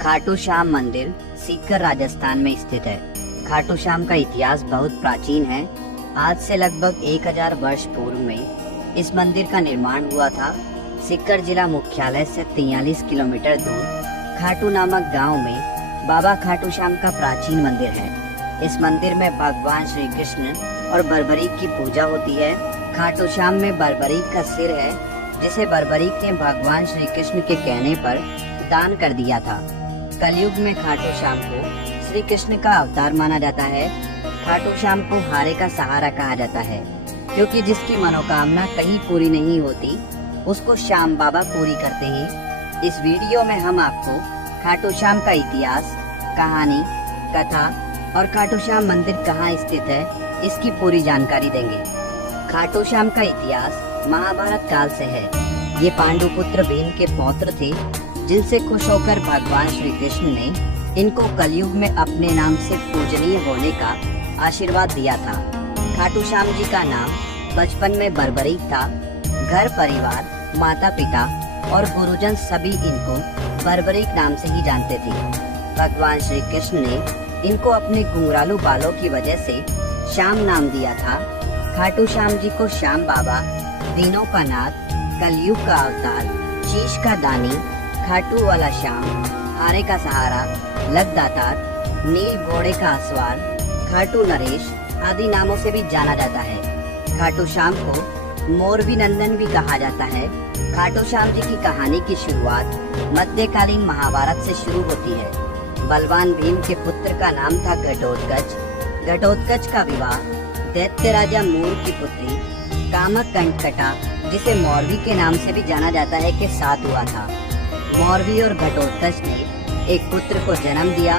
खाटू श्याम मंदिर सीकर राजस्थान में स्थित है। खाटू श्याम का इतिहास बहुत प्राचीन है। आज से लगभग 1000 वर्ष पूर्व में इस मंदिर का निर्माण हुआ था। सीकर जिला मुख्यालय से 43 किलोमीटर दूर खाटू नामक गांव में बाबा खाटू श्याम का प्राचीन मंदिर है। इस मंदिर में भगवान श्री कृष्ण और बर्बरीक की पूजा होती है। खाटू श्याम में बर्बरीक का सिर है, जिसे बर्बरीक ने भगवान श्री कृष्ण के कहने पर दान कर दिया था। कलयुग में खाटू श्याम को श्री कृष्ण का अवतार माना जाता है। खाटू श्याम को हारे का सहारा कहा जाता है, क्योंकि जिसकी मनोकामना कहीं पूरी नहीं होती उसको श्याम बाबा पूरी करते हैं। इस वीडियो में हम आपको खाटू श्याम का इतिहास, कहानी, कथा और खाटू श्याम मंदिर कहाँ स्थित है, इसकी पूरी जानकारी देंगे। खाटू श्याम का इतिहास महाभारत काल से है। ये पांडु पुत्र भीम के पौत्र थे, जिनसे खुश होकर भगवान श्री कृष्ण ने इनको कलयुग में अपने नाम से पूजनीय होने का आशीर्वाद दिया था। खाटू श्याम जी का नाम बचपन में बर्बरीक था। घर परिवार, माता पिता और गुरुजन सभी इनको बर्बरीक नाम से ही जानते थे। भगवान श्री कृष्ण ने इनको अपने घुंघरालू बालों की वजह से श्याम नाम दिया था। खाटू श्याम जी को श्याम बाबा, दीनों का नाथ, कलयुग का अवतार, शीश का दानी, खाटू वाला श्याम, हारे का सहारा, लग दातार, नील घोड़े का असवार, खाटू नरेश आदि नामों से भी जाना जाता है। खाटू श्याम को मोरवी नंदन भी कहा जाता है। खाटू श्याम जी की कहानी की शुरुआत मध्यकालीन महाभारत से शुरू होती है। बलवान भीम के पुत्र का नाम था घटोत्कच। घटोत्कच का विवाह दैत्य राजा मूर की पुत्री कामक कंटकटा, जिसे मौरवी के नाम से भी जाना जाता है, के साथ हुआ था। मौरवी और घटोत्कच ने एक पुत्र को जन्म दिया,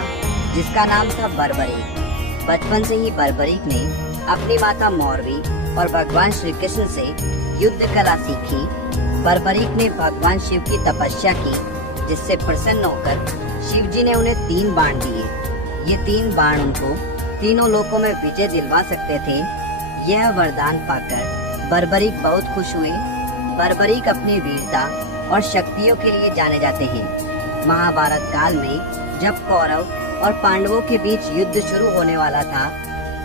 जिसका नाम था बर्बरीक। बचपन से ही बर्बरीक ने अपनी माता मौरवी और भगवान श्री कृष्ण से युद्ध कला सीखी। बर्बरीक ने भगवान शिव की तपस्या की, जिससे प्रसन्न होकर शिव जी ने उन्हें 3 बाण दिए। ये 3 बाण उनको तीनों लोकों में विजय दिलवा सकते थे। यह वरदान पाकर बर्बरीक बहुत खुश हुए। बर्बरीक अपनी वीरता और शक्तियों के लिए जाने जाते हैं। महाभारत काल में जब कौरव और पांडवों के बीच युद्ध शुरू होने वाला था,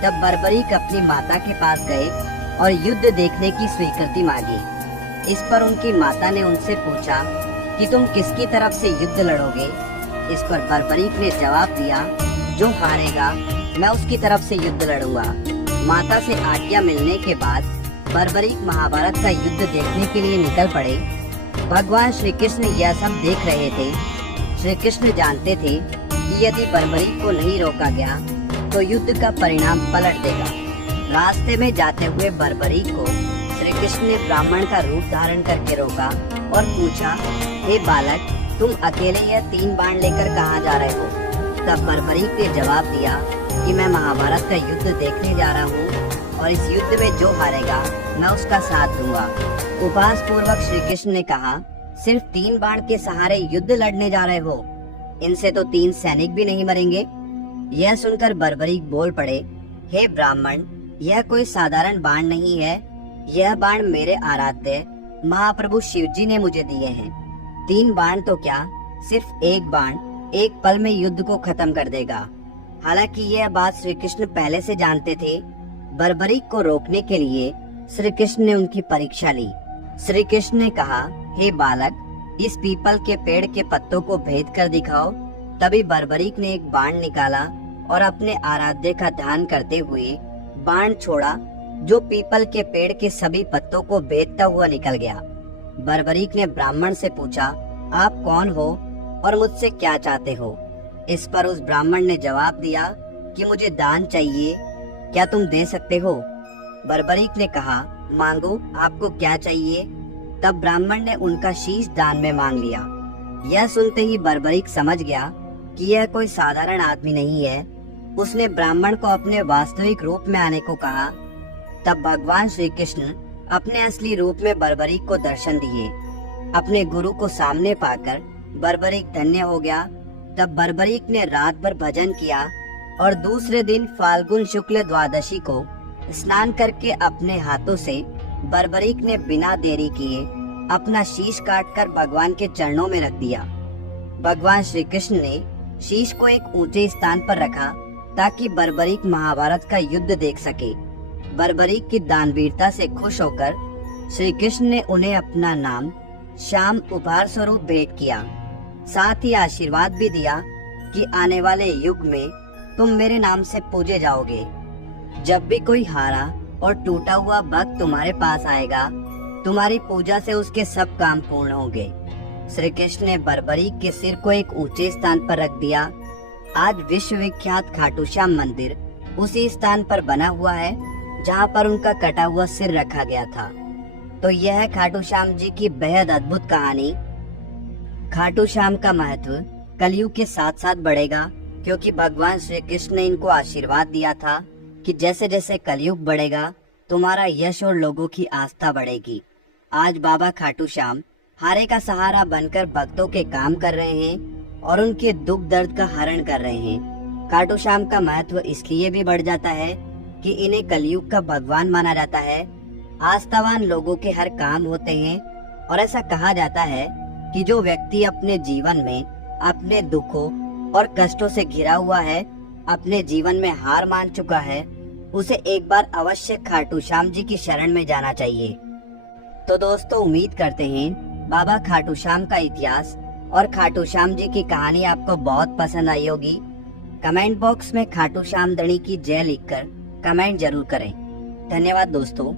तब बर्बरीक अपनी माता के पास गए और युद्ध देखने की स्वीकृति मांगी। इस पर उनकी माता ने उनसे पूछा कि तुम किसकी तरफ से युद्ध लड़ोगे। इस पर बर्बरीक ने जवाब दिया, जो हारेगा मैं उसकी तरफ से युद्ध लड़ूंगा। माता से आज्ञा मिलने के बाद बर्बरीक महाभारत का युद्ध देखने के लिए निकल पड़े। भगवान श्री कृष्ण यह सब देख रहे थे। श्री कृष्ण जानते थे कि यदि बर्बरीक को नहीं रोका गया तो युद्ध का परिणाम पलट देगा। रास्ते में जाते हुए बर्बरीक को श्री कृष्ण ने ब्राह्मण का रूप धारण करके रोका और पूछा, हे बालक, तुम अकेले यह 3 बाण लेकर कहाँ जा रहे हो? तब बर्बरीक ने जवाब दिया कि मैं महाभारत का युद्ध देखने जा रहा हूँ और इस युद्ध में जो हारेगा मैं उसका साथ दूंगा। उपहास पूर्वक श्री कृष्ण ने कहा, सिर्फ 3 बाण के सहारे युद्ध लड़ने जा रहे हो? इनसे तो 3 सैनिक भी नहीं मरेंगे। यह सुनकर बर्बरीक बोल पड़े, हे ब्राह्मण, यह कोई साधारण बाण नहीं है। यह बाण मेरे आराध्य महाप्रभु शिव जी ने मुझे दिए हैं। 3 बाण तो क्या, सिर्फ एक बाण एक पल में युद्ध को खत्म कर देगा। हालांकि यह बात श्री कृष्ण पहले से जानते थे। बर्बरीक को रोकने के लिए श्री कृष्ण ने उनकी परीक्षा ली। श्री कृष्ण ने कहा, हे बालक, इस पीपल के पेड़ के पत्तों को भेद कर दिखाओ। तभी बर्बरीक ने एक बाण निकाला और अपने आराध्य का ध्यान करते हुए बाण छोड़ा, जो पीपल के पेड़ के सभी पत्तों को भेदता हुआ निकल गया। बर्बरीक ने ब्राह्मण से पूछा, आप कौन हो और मुझसे क्या चाहते हो? इस पर उस ब्राह्मण ने जवाब दिया कि मुझे दान चाहिए, क्या तुम दे सकते हो? बर्बरीक ने कहा, मांगो, आपको क्या चाहिए? तब ब्राह्मण ने उनका शीश दान में मांग लिया। यह सुनते ही बर्बरीक समझ गया कि यह कोई साधारण आदमी नहीं है। उसने ब्राह्मण को अपने वास्तविक रूप में आने को कहा। तब भगवान श्री कृष्ण अपने असली रूप में बर्बरीक को दर्शन दिए। अपने गुरु को सामने पाकर बर्बरीक धन्य हो गया। तब बर्बरीक ने रात भर भजन किया और दूसरे दिन फाल्गुन शुक्ल द्वादशी को स्नान करके अपने हाथों से बर्बरीक ने बिना देरी किए अपना शीश काटकर भगवान के चरणों में रख दिया। भगवान श्री कृष्ण ने शीश को एक ऊंचे स्थान पर रखा ताकि बर्बरीक महाभारत का युद्ध देख सके। बर्बरीक की दानवीरता से खुश होकर श्री कृष्ण ने उन्हें अपना नाम श्याम उपहार स्वरूप भेंट किया। साथ ही आशीर्वाद भी दिया कि आने वाले युग में तुम मेरे नाम से पूजे जाओगे। जब भी कोई हारा और टूटा हुआ भक्त तुम्हारे पास आएगा, तुम्हारी पूजा से उसके सब काम पूर्ण होंगे। श्री कृष्ण ने बर्बरीक के सिर को एक ऊंचे स्थान पर रख दिया। आज विश्व विख्यात खाटू श्याम मंदिर उसी स्थान पर बना हुआ है जहां पर उनका कटा हुआ सिर रखा गया था। तो यह है खाटू श्याम जी की बेहद अद्भुत कहानी। खाटू श्याम का महत्व कलयुग के साथ साथ बढ़ेगा, क्योंकि भगवान श्री कृष्ण ने इनको आशीर्वाद दिया था कि जैसे जैसे कलयुग बढ़ेगा तुम्हारा यश और लोगों की आस्था बढ़ेगी। आज बाबा खाटू श्याम हारे का सहारा बनकर भक्तों के काम कर रहे हैं और उनके दुख दर्द का हरण कर रहे हैं। खाटू श्याम का महत्व इसलिए भी बढ़ जाता है कि इन्हें कलयुग का भगवान माना जाता है। आस्थावान लोगों के हर काम होते हैं और ऐसा कहा जाता है कि जो व्यक्ति अपने जीवन में अपने दुखों और कष्टों से घिरा हुआ है, अपने जीवन में हार मान चुका है, उसे एक बार अवश्य खाटू श्याम जी की शरण में जाना चाहिए। तो दोस्तों, उम्मीद करते हैं बाबा खाटू श्याम का इतिहास और खाटू श्याम जी की कहानी आपको बहुत पसंद आई होगी। कमेंट बॉक्स में खाटू श्याम धणी की जय लिखकर कमेंट जरूर करें। धन्यवाद दोस्तों।